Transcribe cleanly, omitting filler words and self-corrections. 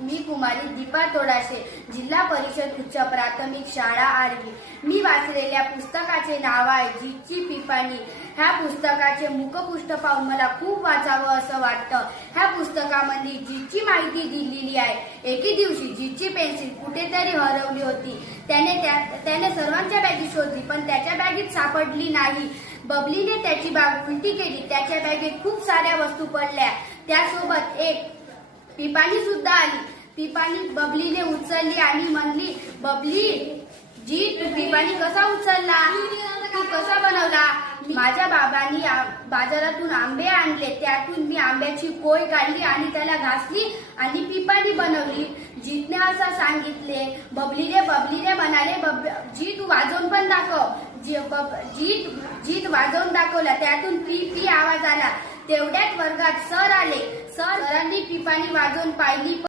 मी कुमारी दीपा तोडाशे, जिल्हा परिषद उच्च प्राथमिक शाळा आरवी। मी वाचलेल्या पुस्तकाचे नाव आहे जीतची पिपाणी। ह्या पुस्तकाचे मुखपृष्ठ पाहून मला खूप वाचावं असं वाटतं। ह्या पुस्तकामध्ये जीतची माहिती दिलेली आहे। एके दिवशी जीतची पेन्सिल कुठेतरी हरवली होती। त्याने सर्वांच्या बॅगेत शोधली, पण त्याच्या बॅगेत सापडली नाही। बबलीने त्याची बॅग उलटी केली, त्याच्या बॅगेत खूप साऱ्या वस्तू पडल्या, त्यासोबत एक पिपाणी सुद्धा आली। पिपाणी बबलीने उचलली आणि म्हणली, बबली, जीत, तू पिपाणी कसा उचलला? तू कसा बनवला? माझ्या बाबांनी बाजारातून आंबे आणले, त्यातून मी आंब्याची कोय काढली आणि त्याला घासली आणि पिपाणी बनवली। जीतने असं सांगितले। बबलीने म्हणाले, जीत, वाजवून पण दाखव। जीत वाजवून दाखवला, त्यातून पी पी आवाज आला। तेवढ्यात वर्गात सर आले। सरांनी पिपाणी वाजवून पाहिली,